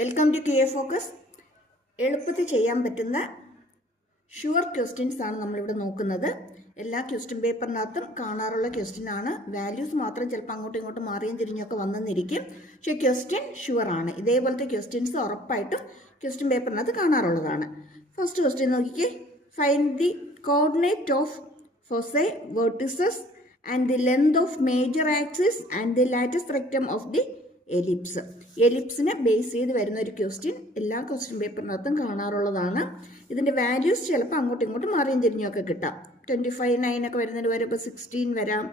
Welcome to QA focus. എളുപ്പത്തിൽ ചെയ്യാൻ പറ്റുന്ന ഷുവർ ക്വസ്റ്റ്യൻസ് ആണ് നമ്മളിവിടെ നോക്കുന്നത്. എല്ലാ ക്വസ്റ്റ്യൻ പേപ്പറിനകത്തും കാണാറുള്ള ക്വസ്റ്റ്യൻ ആണ്. വാല്യൂസ് മാത്രം ചിലപ്പോൾ അങ്ങോട്ടും ഇങ്ങോട്ടും മാറിയും തിരിഞ്ഞൊക്കെ വന്നെന്നിരിക്കും. പക്ഷേ ക്വസ്റ്റ്യൻ ഷുവർ ആണ്. ഇതേപോലത്തെ ക്വസ്റ്റ്യൻസ് ഉറപ്പായിട്ടും ക്വസ്റ്റ്യൻ പേപ്പറിനകത്ത് കാണാറുള്ളതാണ്. ഫസ്റ്റ് ക്വസ്റ്റ്യൻ നോക്കിക്കേ. Find the coordinate of foci vertices and the length of major axis and the latus rectum of the ellipse. എലിപ്സിനെ ബേസ് ചെയ്ത് വരുന്ന ഒരു ക്വസ്റ്റ്യൻ എല്ലാ ക്വസ്റ്റ്യൻ പേപ്പറിനകത്തും കാണാറുള്ളതാണ്. ഇതിൻ്റെ വാല്യൂസ് ചിലപ്പോൾ അങ്ങോട്ടും ഇങ്ങോട്ടും മാറിയും തിരിഞ്ഞൊക്കെ കിട്ടാം. 25, 9 ഒക്കെ വരുന്നതിന് വരെ ഇപ്പോൾ 16 വരാം,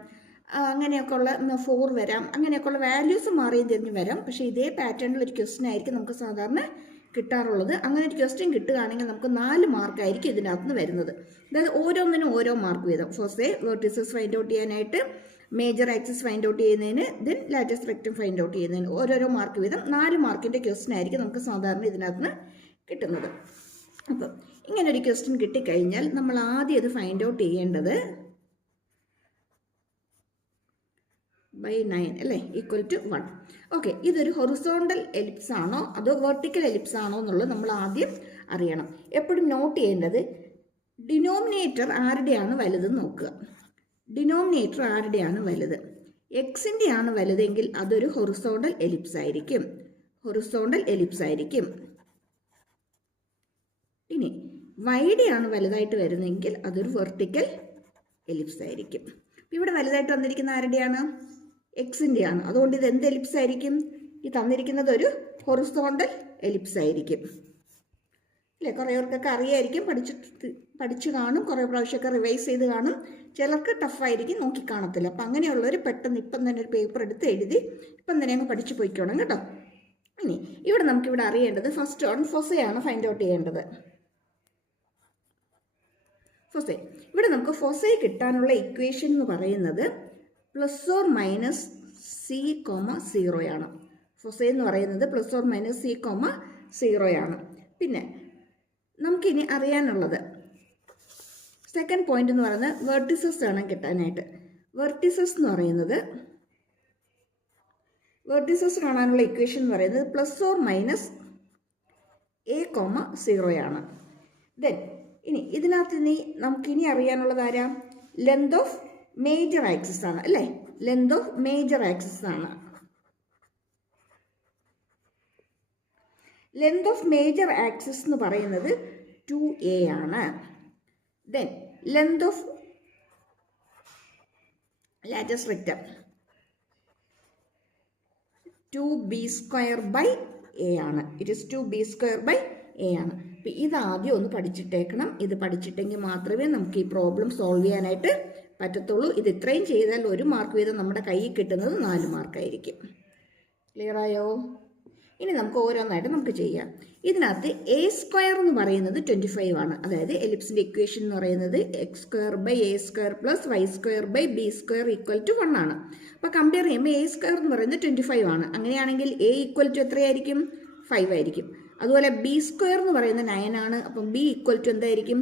അങ്ങനെയൊക്കെ ഉള്ള 4 വരാം, അങ്ങനെയൊക്കെയുള്ള വാല്യൂസ് മാറിയും തിരിഞ്ഞ് വരാം. പക്ഷേ ഇതേ പാറ്റേണിൽ ഒരു ക്വസ്റ്റ്യൻ ആയിരിക്കും നമുക്ക് സാധാരണ കിട്ടാറുള്ളത്. അങ്ങനെ ഒരു ക്വസ്റ്റ്യൻ കിട്ടുകയാണെങ്കിൽ നമുക്ക് 4 മാർക്കായിരിക്കും ഇതിനകത്ത് നിന്ന് വരുന്നത്. അതായത് ഓരോന്നിനും ഓരോ മാർക്ക് വീതം. ഫോസൈ വെർട്ടിസസ് ഫൈൻഡ് ഔട്ട് ചെയ്യാനായിട്ട്, മേജർ ആക്സിസ് ഫൈൻഡ് ഔട്ട് ചെയ്യുന്നതിന്, then latest rectum find out ചെയ്യുന്നതിന് ഓരോരോ മാർക്ക് വീതം 4 മാർക്കിൻ്റെ ക്വസ്റ്റ്യൻ ആയിരിക്കും നമുക്ക് സാധാരണ ഇതിനകത്ത് നിന്ന് കിട്ടുന്നത്. അപ്പം ഇങ്ങനെ ഒരു ക്വസ്റ്റ്യൻ കിട്ടിക്കഴിഞ്ഞാൽ നമ്മൾ ആദ്യം ഇത് ഫൈൻഡ് ഔട്ട് ചെയ്യേണ്ടത് by 9 അല്ലേ, ഈക്വൽ ടു 1. ഓക്കെ, ഇതൊരു ഹൊറിസോണ്ടൽ എലിപ്സ് ആണോ അതോ വെർട്ടിക്കൽ എലിപ്സ് ആണോ എന്നുള്ളത് നമ്മൾ ആദ്യം അറിയണം. എപ്പോഴും നോട്ട് ചെയ്യേണ്ടത് ഡിനോമിനേറ്റർ ആരുടെയാണ് വലുതെന്ന് നോക്കുക. ഡിനോമിനേറ്റർ ആരുടെയാണ് വലുത്? എക്സിൻ്റെ ആണ് വലുതെങ്കിൽ അതൊരു ഹൊറിസോണ്ടൽ എലിപ്സ് ആയിരിക്കും. ഹൊറിസോണ്ടൽ എലിപ്സ് ആയിരിക്കും. ഇനി വൈയുടെ ആണ് വലുതായിട്ട് വരുന്നതെങ്കിൽ അതൊരു വെർട്ടിക്കൽ എലിപ്സ് ആയിരിക്കും. ഇവിടെ വലുതായിട്ട് വന്നിരിക്കുന്ന ആരുടെയാണ്? എക്സിൻ്റെ ആണ്. അതുകൊണ്ട് ഇത് എന്ത് എലിപ്സ് ആയിരിക്കും? ഈ തന്നിരിക്കുന്നത് ഒരു ഹൊറിസോണ്ടൽ എലിപ്സ് ആയിരിക്കും അല്ലേ. കുറേ പേർക്കൊക്കെ അറിയായിരിക്കും, പഠിച്ചു കാണും, കുറേ പ്രാവശ്യമൊക്കെ റിവൈസ് ചെയ്ത് കാണും. ചിലർക്ക് ടഫായിരിക്കും, നോക്കി കാണത്തില്ല. അപ്പം അങ്ങനെയുള്ളവർ പെട്ടെന്ന് ഇപ്പം തന്നെ ഒരു പേപ്പർ എടുത്ത് എഴുതി ഇപ്പം തന്നെ അങ്ങ് പഠിച്ചു പോയിക്കോണം കേട്ടോ. ഇനി ഇവിടെ നമുക്കിവിടെ അറിയേണ്ടത് ഫസ്റ്റ് ഓൺ ഫോസയാണ് ഫൈൻഡ് ഔട്ട് ചെയ്യേണ്ടത്. ഫോസൈ. ഇവിടെ നമുക്ക് ഫോസൈ കിട്ടാനുള്ള ഇക്വേഷൻ എന്ന് പറയുന്നത് ±C,0 ആണ്. ഫോസൈ എന്ന് പറയുന്നത് ±C,0 ആണ്. പിന്നെ നമുക്കിനി അറിയാനുള്ളത് സെക്കൻഡ് പോയിന്റ് എന്ന് പറയുന്നത് വെർട്ടിസസ് വേണം കിട്ടാനായിട്ട്. വെർട്ടിസസ് എന്ന് പറയുന്നത്, വെർട്ടിസസ് കാണാനുള്ള ഇക്വേഷൻ എന്ന് പറയുന്നത് ±A,0 ആണ്. ദെൻ ഇനി ഇതിനകത്ത് നമുക്കിനി അറിയാനുള്ളത് ആരാ? ലെങ്ത് ഓഫ് മേജർ ആക്സിസ് ആണ് അല്ലേ. ലെങ്ത് ഓഫ് മേജർ ആക്സിസ് ആണ്. ലെങ്ത് ഓഫ് മേജർ ആക്സിസ് എന്ന് പറയുന്നത് 2a ആണ്. Then length of latest rectum 2b²/a ആണ്. ഇറ്റ് ഈസ് 2b²/a ആണ്. അപ്പം ഇതാദ്യം ഒന്ന് പഠിച്ചിട്ടേക്കണം. ഇത് പഠിച്ചിട്ടെങ്കിൽ മാത്രമേ നമുക്ക് ഈ പ്രോബ്ലം സോൾവ് ചെയ്യാനായിട്ട് പറ്റത്തുള്ളൂ. ഇത് ഇത്രയും ചെയ്താൽ 1 മാർക്ക് വീതം നമ്മുടെ കയ്യിൽ കിട്ടുന്നത് 4 മാർക്കായിരിക്കും. ക്ലിയർ ആയോ? ഇനി നമുക്ക് ഓരോന്നായിട്ട് നമുക്ക് ചെയ്യാം. ഇതിനകത്ത് a² എന്ന് പറയുന്നത് 25 ആണ്. അതായത് എലിപ്സിൻ്റെ ഇക്വേഷൻ എന്ന് പറയുന്നത് x²/a² + y²/b² = 1 ആണ്. അപ്പോൾ കമ്പയർ ചെയ്യുമ്പോൾ a² എന്ന് പറയുന്നത് 25 ആണ്. അങ്ങനെയാണെങ്കിൽ a = എത്രയായിരിക്കും? 5 ആയിരിക്കും. അതുപോലെ b² എന്ന് പറയുന്നത് 9 ആണ്. അപ്പം b = എന്തായിരിക്കും?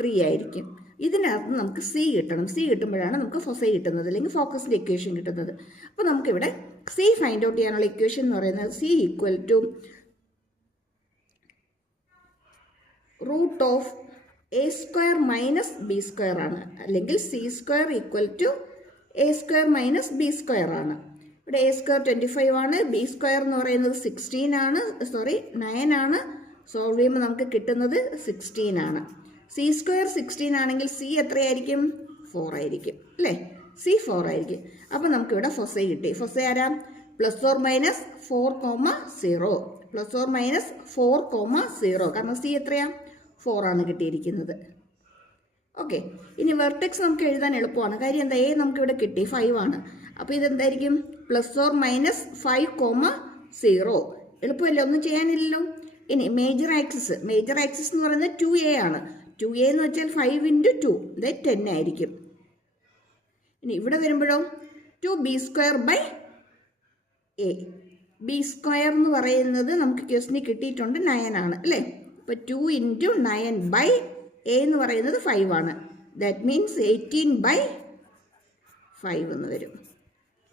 3 ആയിരിക്കും. ഇതിനകത്ത് നമുക്ക് c കിട്ടണം. c കിട്ടുമ്പോഴാണ് നമുക്ക് ഫോസൈ കിട്ടുന്നത്, അല്ലെങ്കിൽ ഫോക്കസിൻ്റെ ഇക്വേഷൻ കിട്ടുന്നത്. അപ്പോൾ നമുക്കിവിടെ c ഫൈൻഡ് ഔട്ട് ചെയ്യാനുള്ള ഇക്വേഷൻ എന്ന് പറയുന്നത് c = √a² - b² ആണ്. അല്ലെങ്കിൽ c² = a² - b² ആണ്. ഇവിടെ a² 25 ആണ്, b² എന്ന് പറയുന്നത് 16 ആണ്, 9 ആണ്. സോൾവ് ചെയ്യുമ്പോൾ നമുക്ക് കിട്ടുന്നത് 16 ആണ്. c² 16 ആണെങ്കിൽ c എത്രയായിരിക്കും? 4 ആയിരിക്കും അല്ലേ. c 4 ആയിരിക്കും. അപ്പോൾ നമുക്കിവിടെ ഫോസൈ കിട്ടി. ഫോസൈ ആരാ? ±4,0 ±4,0 കാരണം c എത്രയാ? 4 ആണ് കിട്ടിയിരിക്കുന്നത്. ഓക്കെ, ഇനി വെർട്ടെക്സ് നമുക്ക് എഴുതാൻ എളുപ്പമാണ്. കാര്യം എന്താ? a നമുക്കിവിടെ കിട്ടി 5 ആണ്. അപ്പോൾ ഇതെന്തായിരിക്കും? ±5,0. എളുപ്പമല്ലേ, ഒന്നും ചെയ്യാനില്ലല്ലോ. ഇനി മേജർ ആക്സിസ് എന്ന് പറയുന്നത് 2a ആണ്. 2a എന്ന് വെച്ചാൽ 5 × 2 10 ആയിരിക്കും. ഇനി ഇവിടെ വരുമ്പോഴോ 2b²/a. b² എന്ന് പറയുന്നത് നമുക്ക് ക്വസ്റ്റ്യൻ കിട്ടിയിട്ടുണ്ട് 9 ആണ് അല്ലേ. അപ്പോൾ 2 × 9/a എന്ന് പറയുന്നത് 5 ആണ്. ദാറ്റ് മീൻസ് 18/5 എന്ന് വരും.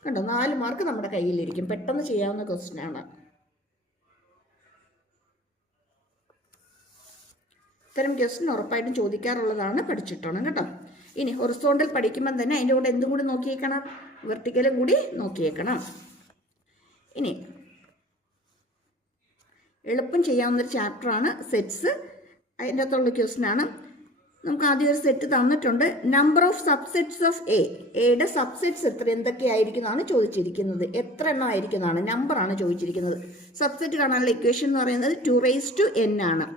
കണ്ടോ, 4 മാർക്ക് നമ്മുടെ കയ്യിലിരിക്കും. പെട്ടെന്ന് ചെയ്യാവുന്ന ക്വസ്റ്റ്യൻ ആണ്. ഇത്തരം ക്വസ്റ്റ്യൻ ഉറപ്പായിട്ടും ചോദിക്കാറുള്ളതാണ്, പഠിച്ചിട്ടോണം കേട്ടോ. ഇനി ഹൊറിസോണ്ടൽ പഠിക്കുമ്പോൾ തന്നെ അതിൻ്റെ കൂടെ എന്തും കൂടി നോക്കിയേക്കണം, വെർട്ടിക്കലും കൂടി നോക്കിയേക്കണം. ഇനി എളുപ്പം ചെയ്യാവുന്നൊരു ചാപ്റ്ററാണ് സെറ്റ്സ്. അതിൻ്റെ അകത്തുള്ള ക്വസ്റ്റ്യനാണ്. നമുക്ക് ആദ്യം ഒരു സെറ്റ് തന്നിട്ടുണ്ട്. നമ്പർ ഓഫ് സബ്സെറ്റ്സ് ഓഫ് എയുടെ സബ്സെറ്റ്സ് എന്തൊക്കെയായിരിക്കുന്നതാണ് ചോദിച്ചിരിക്കുന്നത്. എത്ര എണ്ണം ആയിരിക്കുന്നതാണ്, നമ്പറാണ് ചോദിച്ചിരിക്കുന്നത്. സബ്സെറ്റ് കാണാനുള്ള ഇക്വേഷൻ എന്ന് പറയുന്നത് 2n ആണ്.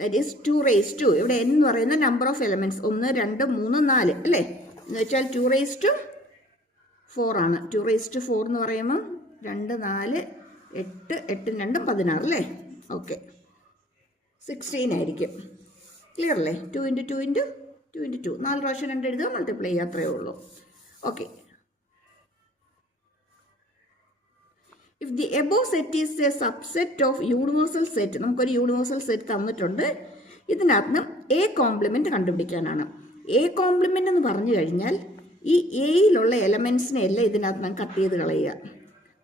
ദാറ്റ് ഈസ് 2 ഇവിടെ n എന്ന് പറയുന്ന നമ്പർ ഓഫ് എലമെന്റ്സ് 1 2 3 4 അല്ലേ, എന്ന് വെച്ചാൽ 2 ആണ്. 2 എന്ന് പറയുമ്പോൾ 2 4 8 8 2 16 അല്ലേ. ഓക്കെ, 16 ആയിരിക്കും. ക്ലിയർ അല്ലേ? 2 × 2 × 2 × 2 4 പ്രാവശ്യം 2 എഴുതുക, മൾട്ടിപ്ലൈ ചെയ്യുക, അത്രയേ ഉള്ളൂ. Okay, if the above set is A subset of universal set, നമുക്കൊരു യൂണിവേഴ്സൽ സെറ്റ് തന്നിട്ടുണ്ട്. ഇതിനകത്ത് എ കോംപ്ലിമെൻറ്റ് കണ്ടുപിടിക്കാനാണ്. എ കോംപ്ലിമെൻ്റ് എന്ന് പറഞ്ഞു കഴിഞ്ഞാൽ ഈ എയിലുള്ള എലമെൻസിനെ എല്ലാം ഇതിനകത്ത് നമുക്ക് കട്ട് ചെയ്ത് കളയുക.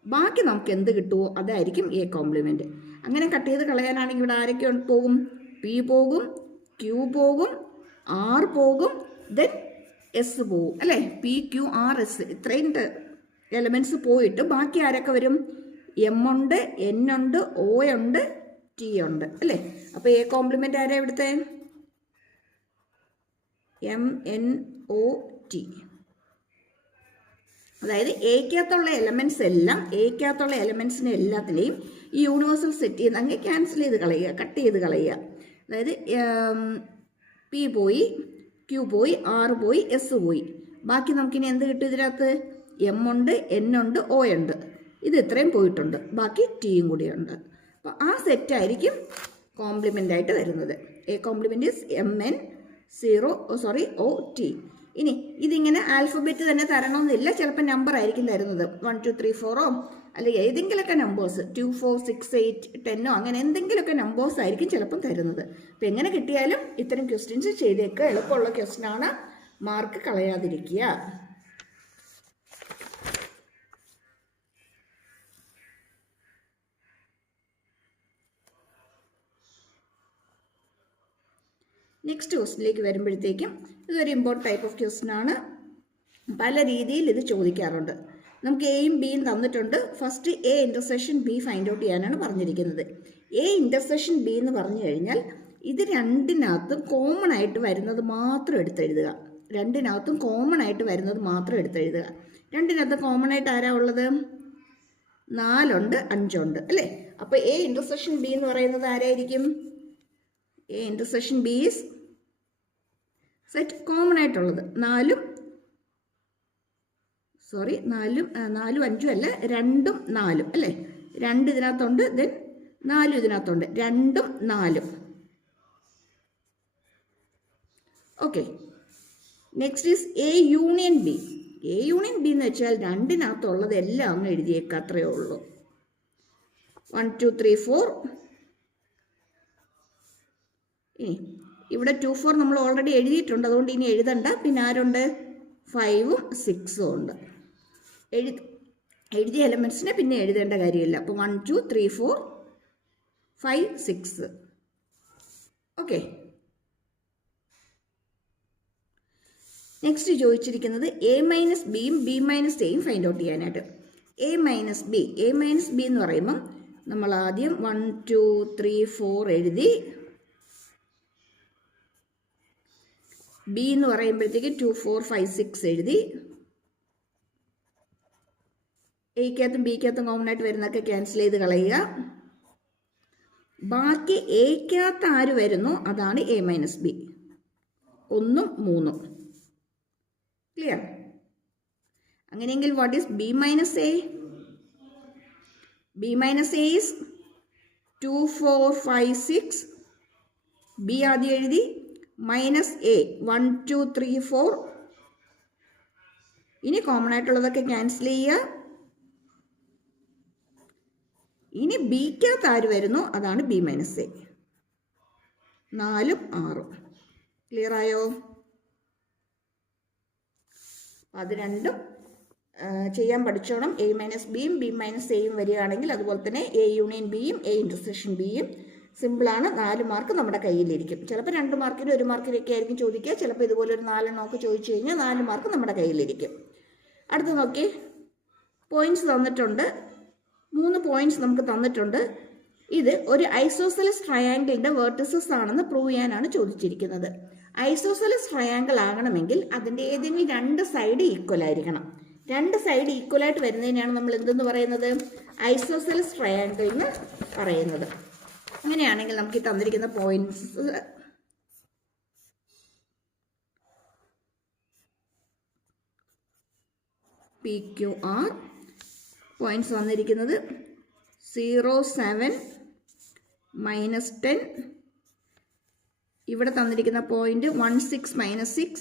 ബാക്കി നമുക്ക് എന്ത് കിട്ടുമോ അതായിരിക്കും എ കോംപ്ലിമെൻറ്റ്. അങ്ങനെ കട്ട് ചെയ്ത് കളയാനാണെങ്കിൽ ഇവിടെ ആരൊക്കെ പോകും? പി പോകും, ക്യൂ പോകും, ആർ പോകും, ദെൻ എസ് പോകും അല്ലേ. പി ക്യൂ ആർ എസ് ഇത്രയും എലമെൻറ്റ്സ് പോയിട്ട് ബാക്കി ആരൊക്കെ വരും? എം ഉണ്ട്, എൻ ഉണ്ട്, ഒ ഉണ്ട്, ടി ഉണ്ട് അല്ലേ. അപ്പോൾ എ കോംപ്ലിമെൻ്റ് ആരാ ഇവിടുത്തെ? M N O T. അതായത് എക്കകത്തുള്ള എലമെൻറ്റ്സിനെ എല്ലാത്തിനെയും ഈ യൂണിവേഴ്സൽ സെറ്റ് ചെയ്യുന്ന അങ്ങ് ക്യാൻസൽ ചെയ്ത് കളയുക, കട്ട് ചെയ്ത് കളയുക. അതായത് പി പോയി, ക്യൂ പോയി, ആർ പോയി, എസ് പോയി. ബാക്കി നമുക്കിനി എന്ത് കിട്ടും? ഇതിനകത്ത് എം ഉണ്ട്, എൻ ഉണ്ട്, ഒ ഉണ്ട്. ഇത് ഇത്രയും പോയിട്ടുണ്ട്, ബാക്കി ടിയും കൂടിയുണ്ട്. അപ്പോൾ ആ സെറ്റായിരിക്കും കോംപ്ലിമെൻ്റ് ആയിട്ട് വരുന്നത്. A compliment is o t. ഇനി ഇതിങ്ങനെ ആൽഫബറ്റ് തന്നെ തരണമെന്നില്ല, ചിലപ്പോൾ നമ്പർ ആയിരിക്കും തരുന്നത്. 1 2 3 4 അല്ലെങ്കിൽ ഏതെങ്കിലുമൊക്കെ നമ്പേഴ്സ് 2 4 6 8 10 അങ്ങനെ എന്തെങ്കിലുമൊക്കെ നമ്പേഴ്സ് ആയിരിക്കും ചിലപ്പം തരുന്നത്. അപ്പം എങ്ങനെ കിട്ടിയാലും ഇത്തരം ക്വസ്റ്റ്യൻസ് ചെയ്തേക്കുക. എളുപ്പമുള്ള ക്വസ്റ്റ്യനാണ്, മാർക്ക് കളയാതിരിക്കുക. നെക്സ്റ്റ് ക്വസ്റ്റ്യനിലേക്ക് വരുമ്പോഴത്തേക്കും ഇതൊരു ഇമ്പോർട്ടൻ്റ് ടൈപ്പ് ഓഫ് ക്വസ്റ്റ്യൻ ആണ്. പല രീതിയിൽ ഇത് ചോദിക്കാറുണ്ട്. നമുക്ക് എയും ബിയും തന്നിട്ടുണ്ട്. First A intersection B find out ചെയ്യാനാണ് പറഞ്ഞിരിക്കുന്നത്. എ ഇൻ്റർസെക്ഷൻ ബി എന്ന് പറഞ്ഞു കഴിഞ്ഞാൽ ഇത് രണ്ടിനകത്തും കോമൺ ആയിട്ട് വരുന്നത് മാത്രം എടുത്തെഴുതുക. രണ്ടിനകത്തും കോമൺ ആയിട്ട് കോമൺ ആയിട്ട് ആരാ ഉള്ളത്? 4 ഉണ്ട്, 5 ഉണ്ട് അല്ലേ. അപ്പോൾ എ ഇൻ്റർസെക്ഷൻ ബി എന്ന് പറയുന്നത് ആരായിരിക്കും? A intersection B is set common ആയിട്ടുള്ളത് 4 4 5 അല്ല, 2 4 അല്ലേ. 2 ഇതിനകത്തുണ്ട്, ദെൻ 4 ഇതിനകത്തുണ്ട്, 2 4. Okay, next is A union B. A union B എന്ന് വെച്ചാൽ രണ്ടിനകത്തുള്ളത് എല്ലാം അങ്ങ് എഴുതിയേക്കുക, അത്രയേ ഉള്ളൂ. 1 2 3 4. ഇനി ഇവിടെ 2 4 നമ്മൾ ഓൾറെഡി എഴുതിയിട്ടുണ്ട്, അതുകൊണ്ട് ഇനി എഴുതണ്ട. പിന്നെ ആരുണ്ട്? 5 6 ഉണ്ട്. എഴുതിയ എലമെൻറ്റ്സിനെ പിന്നെ എഴുതേണ്ട കാര്യമില്ല. അപ്പോൾ 1 2 3 4 5 6. ഓക്കെ, നെക്സ്റ്റ് ചോദിച്ചിരിക്കുന്നത് എ മൈനസ് ബിയും ബി മൈനസ് എയും ഫൈൻഡ് ഔട്ട് ചെയ്യാനായിട്ട്. എ മൈനസ് ബി എന്ന് പറയുമ്പം നമ്മൾ ആദ്യം 1 2 3 4 എഴുതി. ബി എന്ന് പറയുമ്പോഴത്തേക്ക് 2 4 5 6 എഴുതി. എക്കകത്തും ബിക്കകത്തും കോമൺ ആയിട്ട് വരുന്നതൊക്കെ ക്യാൻസൽ ചെയ്ത് കളയുക. ബാക്കി എക്കകത്ത് ആര് വരുന്നു അതാണ് എ മൈനസ് ബി, 1 3. ക്ലിയർ? അങ്ങനെയെങ്കിൽ what is B minus A? B minus A is 2 4 5 6. B ആദ്യം എഴുതി, മൈനസ് എ 1 2 3 4. ഇനി കോമൺ ആയിട്ടുള്ളതൊക്കെ ക്യാൻസൽ ചെയ്യുക. ഇനി ബിക്കകത്ത് ആര് വരുന്നു അതാണ് ബി മൈനസ് എ, 4 6. ക്ലിയർ ആയോ? അത് രണ്ടും ചെയ്യാൻ പഠിച്ചോണം. എ മൈനസ് ബിയും ബി മൈനസ് എയും വരികയാണെങ്കിൽ അതുപോലെ തന്നെ എ യൂണിയൻ ബിയും എ ഇൻ്റർസെക്ഷൻ ബിയും സിമ്പിളാണ്. 4 മാർക്ക് നമ്മുടെ കയ്യിലിരിക്കും. ചിലപ്പോൾ 2 മാർക്കിന് 1 മാർക്കിനൊക്കെ ആയിരിക്കും ചോദിക്കുക. ചിലപ്പോൾ ഇതുപോലെ ഒരു 4 എണ്ണമൊക്കെ ചോദിച്ചു കഴിഞ്ഞാൽ 4 മാർക്ക് നമ്മുടെ കയ്യിലിരിക്കും. അടുത്ത് നോക്കി, പോയിന്റ്സ് തന്നിട്ടുണ്ട്. 3 പോയിന്റ്സ് നമുക്ക് തന്നിട്ടുണ്ട്. ഇത് ഒരു ഐസോസെലസ് ട്രയാങ്കിളിൻ്റെ വേർട്ടിസസ് ആണെന്ന് പ്രൂവ് ചെയ്യാനാണ് ചോദിച്ചിരിക്കുന്നത്. ഐസോസെലസ് ട്രയാങ്കിൾ ആകണമെങ്കിൽ അതിൻ്റെ ഏതെങ്കിലും 2 സൈഡ് ഈക്വൽ ആയിരിക്കണം. 2 സൈഡ് ഈക്വലായിട്ട് വരുന്നതിനാണ് നമ്മൾ എന്തെന്ന് പറയുന്നത്? ഐസോസെലസ് ട്രയാങ്കിൾ എന്ന് പറയുന്നത്. അങ്ങനെയാണെങ്കിൽ നമുക്ക് ഈ തന്നിരിക്കുന്ന പോയിന്റ്സ് PQR പോയിന്റ്സ് വന്നിരിക്കുന്നത് 0, 7, -10. ഇവിടെ തന്നിരിക്കുന്ന പോയിന്റ് 1, 6, -6.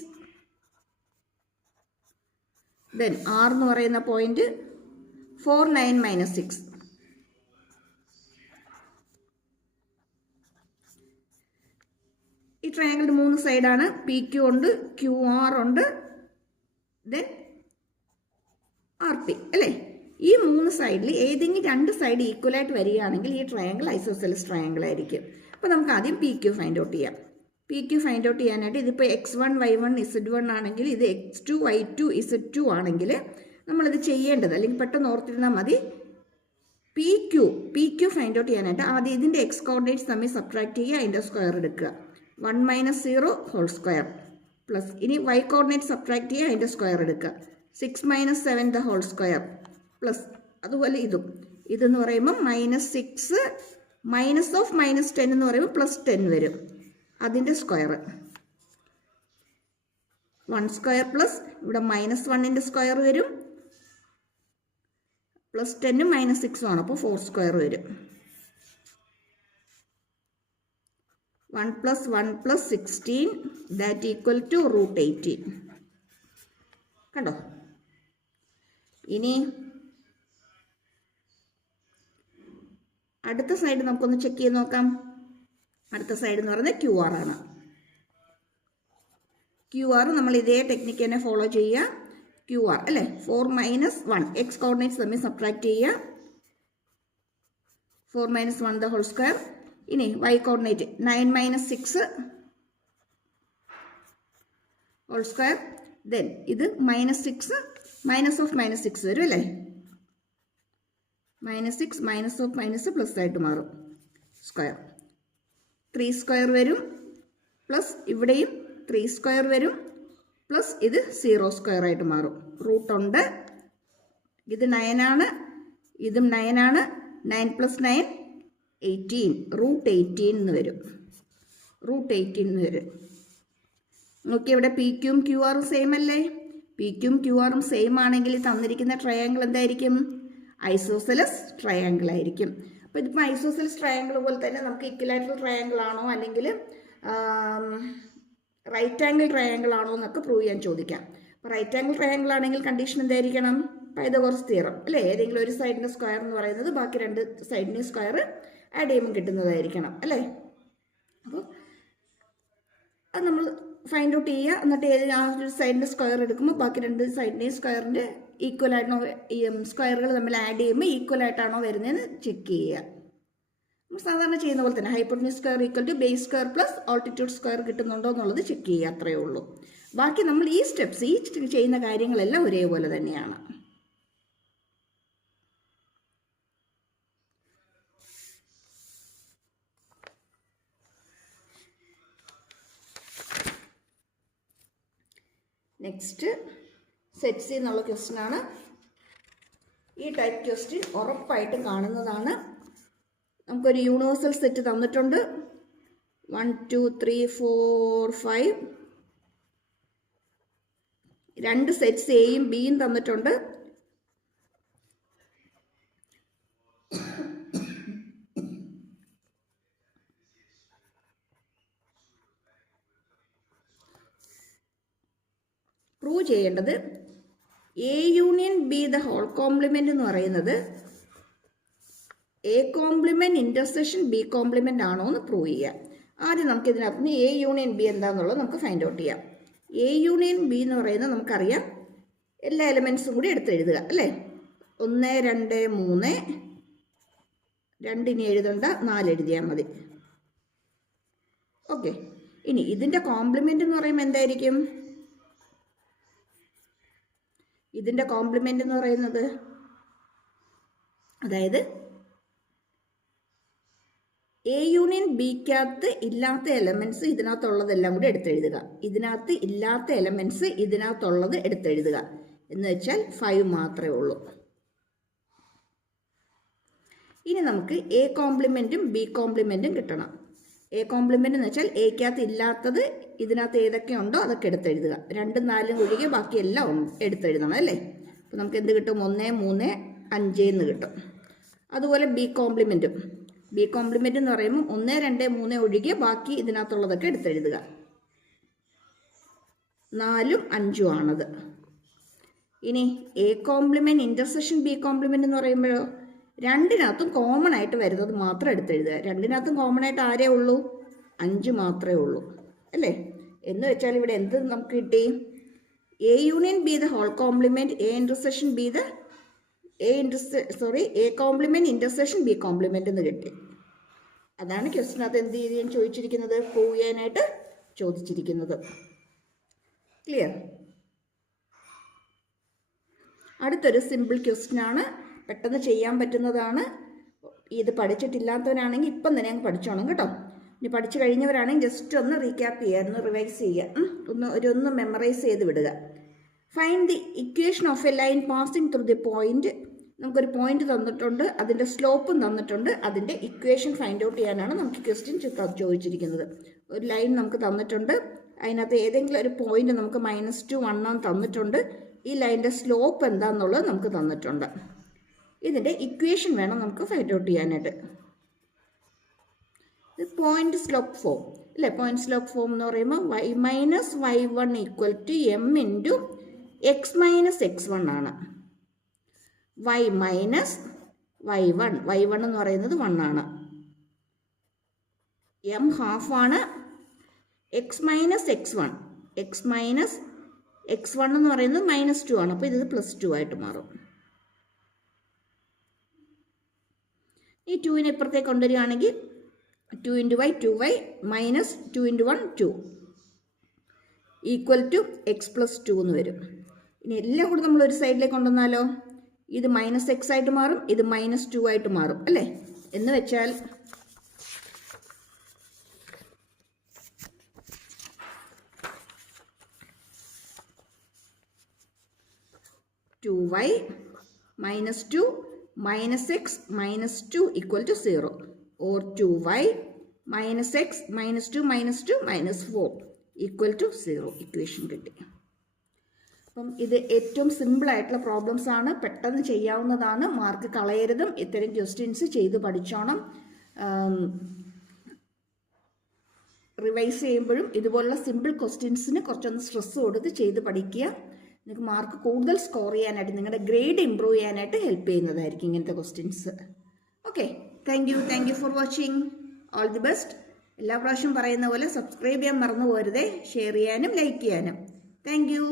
ദെൻ R എന്ന് പറയുന്ന പോയിന്റ് 4, 9, -6. ഈ ട്രയാങ്കിളിന് 3 സൈഡാണ്. PQ ഉണ്ട്, QR ഉണ്ട്, ദെൻ RP അല്ലേ? ഈ 3 സൈഡിൽ ഏതെങ്കിലും 2 സൈഡ് ഈക്വലായിട്ട് വരികയാണെങ്കിൽ ഈ ട്രയാങ്കിൾ ഐസോസെലസ് ട്രയാങ്കിൾ ആയിരിക്കും. അപ്പോൾ നമുക്ക് ആദ്യം PQ ഫൈൻഡ് ഔട്ട് ചെയ്യാം. PQ ഫൈൻഡ് ഔട്ട് ചെയ്യാനായിട്ട് ഇതിപ്പോൾ x1, y1, z1 ആണെങ്കിൽ ഇത് x2, y2, z2 ആണെങ്കിൽ നമ്മളിത് ചെയ്യേണ്ടത്, അല്ലെങ്കിൽ പെട്ടെന്ന് ഓർത്തിരുന്നാൽ മതി, PQ ഫൈൻഡ് ഔട്ട് ചെയ്യാനായിട്ട് ആദ്യം ഇതിൻ്റെ x കോർഡിനേറ്റ്സ് തമ്മിൽ സബ്ട്രാക്ട് ചെയ്യുക, അതിൻ്റെ സ്ക്വയർ എടുക്കുക. 1 - 0 ഹോൾ സ്ക്വയർ പ്ലസ് ഇനി y കോർഡിനേറ്റ് സബ്ട്രാക്ട് ചെയ്യുക, അതിൻ്റെ സ്ക്വയർ എടുക്കുക. 6 - 7 ദ ഹോൾ സ്ക്വയർ പ്ലസ് അതുപോലെ ഇതെന്ന് പറയുമ്പോൾ -6 -10 എന്ന് പറയുമ്പോൾ +10 വരും, അതിൻ്റെ സ്ക്വയർ. 1 സ്ക്വയർ പ്ലസ് ഇവിടെ -1ൻ്റെ സ്ക്വയർ വരും, +10 -6 ആണ്, അപ്പോൾ 4 സ്ക്വയർ വരും. 1 + 1 + 16 ദാറ്റ് ഈക്വൽ ടു √18. കണ്ടോ? ഇനി അടുത്ത സൈഡ് നമുക്കൊന്ന് ചെക്ക് ചെയ്ത് നോക്കാം. അടുത്ത സൈഡ് എന്ന് പറയുന്നത് QR ആണ്. QR നമ്മൾ ഇതേ ടെക്നിക്ക് തന്നെ ഫോളോ ചെയ്യുക. QR അല്ലേ? 4 - 1 x കോർഡിനേറ്റ്സ് തമ്മിൽ സബ്ട്രാക്ട് ചെയ്യുക. 4 - 1 ദ ഹോൾ സ്ക്വയർ. ഇനി y coordinate 9 - 6 whole square. Then ഇത് -6 -6 വരും അല്ലേ? -6 -of പ്ലസ് ആയിട്ട് മാറും, സ്ക്വയർ. 3 സ്ക്വയർ വരും പ്ലസ് ഇവിടെയും 3 സ്ക്വയർ വരും പ്ലസ് ഇത് 0 സ്ക്വയർ ആയിട്ട് മാറും. റൂട്ട് ഉണ്ട്. ഇത് 9 ആണ്, ഇതും 9 ആണ്. 9 + 9 18, √18 എന്ന് വരും. നോക്കി, ഇവിടെ PQയും QRും സെയിം അല്ലേ? PQയും QRും സെയിം ആണെങ്കിൽ തന്നിരിക്കുന്ന ട്രയാങ്കിൾ എന്തായിരിക്കും? ഐസോസെലസ് ട്രയാങ്കിൾ ആയിരിക്കും. അപ്പോൾ ഇതിപ്പോൾ ഐസോസെലസ് ട്രയാങ്കിൾ പോലെ തന്നെ നമുക്ക് ഇക്വിലാറ്ററൽ ട്രയാങ്കിൾ ആണോ അല്ലെങ്കിൽ റൈറ്റ് ആംഗിൾ ട്രയാങ്കിൾ ആണോ എന്നൊക്കെ പ്രൂവ് ചെയ്യാൻ ചോദിക്കാം. അപ്പോൾ റൈറ്റ് ആംഗിൾ ട്രയാങ്കിൾ ആണെങ്കിൽ കണ്ടീഷൻ എന്തായിരിക്കണം? പൈതഗോറസ് തിയറം അല്ലേ? ഏതെങ്കിലും ഒരു സൈഡിൻ്റെ സ്ക്വയർ എന്ന് പറയുന്നത് ബാക്കി 2 സൈഡിൻ്റെ സ്ക്വയർ ആഡ് ചെയ്യുമ്പോൾ കിട്ടുന്നതായിരിക്കണം അല്ലേ? അപ്പോൾ അത് നമ്മൾ ഫൈൻഡ് ഔട്ട് ചെയ്യുക. എന്നിട്ട് ആ ഒരു സൈഡിൻ്റെ സ്ക്വയർ എടുക്കുമ്പോൾ ബാക്കി 2 സൈഡിൻ്റെയും സ്ക്വയറിൻ്റെ ഈക്വൽ ആയിട്ടാണോ, ഈ സ്ക്വയറുകൾ തമ്മിൽ ആഡ് ചെയ്യുമ്പോൾ ഈക്വൽ ആയിട്ടാണോ വരുന്നതെന്ന് ചെക്ക് ചെയ്യുക. നമ്മൾ സാധാരണ ചെയ്യുന്ന പോലെ തന്നെ hypotenuse square equal to base square plus altitude square കിട്ടുന്നുണ്ടോ എന്നുള്ളത് ചെക്ക് ചെയ്യുക, അത്രയേ ഉള്ളൂ. ബാക്കി നമ്മൾ ഈ സ്റ്റെപ്സ്, ഈ ചെയ്യുന്ന കാര്യങ്ങളെല്ലാം ഒരേപോലെ തന്നെയാണ്. നെക്സ്റ്റ് സെറ്റ് സി എന്നുള്ള ക്വസ്റ്റ്യൻ ആണ്. ഈ ടൈപ്പ് ക്വസ്റ്റ്യൻ ഉറപ്പായിട്ടും കാണുന്നതാണ്. നമുക്കൊരു യൂണിവേഴ്സൽ സെറ്റ് തന്നിട്ടുണ്ട്. 1 2 3 4 5 2 സെറ്റ്സ് എയും ബിയും തന്നിട്ടുണ്ട്. പ്രൂവ് ചെയ്യേണ്ടത് A union B the whole complement എന്ന് പറയുന്നത് A complement intersection B complement ആണോ എന്ന് പ്രൂവ് ചെയ്യാം. ആദ്യം നമുക്ക് ഇതിനകത്ത് നിന്ന് എ യൂണിയൻ ബി എന്താണെന്നുള്ളത് നമുക്ക് ഫൈൻഡ് ഔട്ട് ചെയ്യാം. എ യൂണിയൻ ബി എന്ന് പറയുന്നത് നമുക്കറിയാം, എല്ലാ എലമെൻറ്റ്സും കൂടി എടുത്തെഴുതുക അല്ലേ? 1 2 3 2 ഇനി എഴുതണ്ട, 4 എഴുതിയാൽ മതി. ഓക്കെ, ഇനി ഇതിൻ്റെ കോംപ്ലിമെൻ്റ് എന്ന് പറയുമ്പോൾ എന്തായിരിക്കും? ഇതിൻ്റെ കോംപ്ലിമെൻ്റ് എന്ന് പറയുന്നത്, അതായത് എ യൂണിയൻ ബിക്കകത്ത് ഇല്ലാത്ത എലമെൻറ്റ്സ് ഇതിനകത്തുള്ളതെല്ലാം കൂടി എടുത്തെഴുതുക. ഇതിനകത്ത് ഇല്ലാത്ത എലമെൻറ്റ്സ് ഇതിനകത്തുള്ളത് എടുത്തെഴുതുക എന്ന് വെച്ചാൽ 5 മാത്രമേ ഉള്ളൂ. ഇനി നമുക്ക് എ കോംപ്ലിമെൻറ്റും ബി കോംപ്ലിമെൻറ്റും കിട്ടണം. എ കോംപ്ലിമെൻ്റ് എന്ന് വെച്ചാൽ എക്കകത്ത് ഇല്ലാത്തത് ഇതിനകത്ത് ഏതൊക്കെയുണ്ടോ അതൊക്കെ എടുത്തെഴുതുക. 2, 4 ഒഴികെ ബാക്കിയെല്ലാം എടുത്തെഴുതണം അല്ലേ. അപ്പോൾ നമുക്ക് എന്ത് കിട്ടും? 1, 3, 5 എന്ന് കിട്ടും. അതുപോലെ ബി കോംപ്ലിമെൻറ്റും. ബി കോംപ്ലിമെൻ്റ് എന്ന് പറയുമ്പോൾ 1, 2, 3 ഒഴികെ ബാക്കി ഇതിനകത്തുള്ളതൊക്കെ എടുത്തെഴുതുക. 4ഉം 5ഉം ആണത്. ഇനി A complement intersection B complement എന്ന് പറയുമ്പോഴോ രണ്ടിനകത്തും കോമൺ ആയിട്ട് വരുന്നത് മാത്രം എടുത്തെഴുതുക. രണ്ടിനകത്തും കോമൺ ആയിട്ട് ആരേ ഉള്ളൂ? 5 മാത്രമേ ഉള്ളൂ അല്ലേ. എന്ന് വെച്ചാൽ ഇവിടെ എന്ത് നമുക്ക് കിട്ടി? A union B the whole complement A intersection B the A complement intersection B complement എന്ന് കിട്ടി. അതാണ് ക്വസ്റ്റിനകത്ത് എന്ത് ചെയ്യാൻ ചോദിച്ചിരിക്കുന്നത്? പ്രൂവ് ചെയ്യാനായിട്ട് ചോദിച്ചിരിക്കുന്നത്. ക്ലിയർ? അടുത്തൊരു സിമ്പിൾ ക്വസ്റ്റ്യനാണ്, പെട്ടെന്ന് ചെയ്യാൻ പറ്റുന്നതാണ്. ഇത് പഠിച്ചിട്ടില്ലാത്തവരാണെങ്കിൽ ഇപ്പം തന്നെ അങ്ങ് പഠിച്ചോണം കേട്ടോ. ഇനി പഠിച്ചു കഴിഞ്ഞവരാണെങ്കിൽ ജസ്റ്റ് ഒന്ന് റീക്യാപ്പ് ചെയ്യുക, ഒന്ന് റിവൈസ് ചെയ്യുക, ഒന്ന് മെമ്മറൈസ് ചെയ്ത് വിടുക. Find the equation of A line passing through the point. നമുക്കൊരു പോയിന്റ് തന്നിട്ടുണ്ട്, അതിൻ്റെ സ്ലോപ്പും തന്നിട്ടുണ്ട്, അതിൻ്റെ ഇക്വേഷൻ ഫൈൻഡ് ഔട്ട് ചെയ്യാനാണ് നമുക്ക് ക്വസ്റ്റ്യൻ ചോദിച്ചിരിക്കുന്നത്. ഒരു ലൈൻ നമുക്ക് തന്നിട്ടുണ്ട്, അതിനകത്ത് ഏതെങ്കിലും ഒരു പോയിന്റ് നമുക്ക് -2, 1 തന്നിട്ടുണ്ട്. ഈ ലൈനിൻ്റെ സ്ലോപ്പ് എന്താണെന്നുള്ളത് നമുക്ക് തന്നിട്ടുണ്ട്. ഇതിൻ്റെ ഇക്വേഷൻ വേണം നമുക്ക് ഫൈൻഡ് ഔട്ട് ചെയ്യാനായിട്ട്. ഇത് പോയിന്റ് സ്ലോപ്പ് ഫോം അല്ലേ. പോയിന്റ് സ്ലോപ്പ് ഫോം എന്ന് പറയുമ്പോൾ y - y1 = m × x - x1 ആണ്. y - y1 എന്ന് പറയുന്നത് 1 ആണ്. m ഹാഫ് ആണ്. x - x1 എന്ന് പറയുന്നത് -2 ആണ്. അപ്പോൾ ഇത് +2 ആയിട്ട് മാറും. ഈ 2നെ ഇപ്പുറത്തേക്ക് കൊണ്ടുവരികയാണെങ്കിൽ 2 × y 2y -2 × 1 2 = x + 2 എന്ന് വരും. ഇനി എല്ലാം കൂടി നമ്മൾ ഒരു സൈഡിലേക്ക് കൊണ്ടുവന്നാലോ, ഇത് -x ആയിട്ട് മാറും, ഇത് -2 ആയിട്ട് മാറും അല്ലേ. എന്ന് വെച്ചാൽ -2y -2 -x -2 = 0 or 2y -x -2 -2 -4 = 0 equation കിട്ടി. അപ്പം ഇത് ഏറ്റവും സിമ്പിളായിട്ടുള്ള പ്രോബ്ലംസ് ആണ്, പെട്ടെന്ന് ചെയ്യാവുന്നതാണ്. മാർക്ക് കളയരുതും. ഇത്തരം ക്വസ്റ്റ്യൻസ് ചെയ്ത് പഠിച്ചോണം. റിവൈസ് ചെയ്യുമ്പോഴും ഇതുപോലുള്ള സിമ്പിൾ ക്വസ്റ്റ്യൻസിന് കുറച്ചൊന്ന് സ്ട്രെസ് കൊടുത്ത് ചെയ്ത് പഠിക്കുക. നിങ്ങൾക്ക് മാർക്ക് കൂടുതൽ സ്കോർ ചെയ്യാനായിട്ട്, നിങ്ങളുടെ ഗ്രേഡ് ഇമ്പ്രൂവ് ചെയ്യാനായിട്ട് ഹെൽപ്പ് ചെയ്യുന്നതായിരിക്കും ഇങ്ങനത്തെ questions. Okay, thank you for watching. All the best. എല്ലാ പ്രാവശ്യം പറയുന്ന പോലെ സബ്സ്ക്രൈബ് ചെയ്യാൻ മറന്നു പോരുതേ. ഷെയർ ചെയ്യാനും ലൈക്ക് ചെയ്യാനും. Thank you.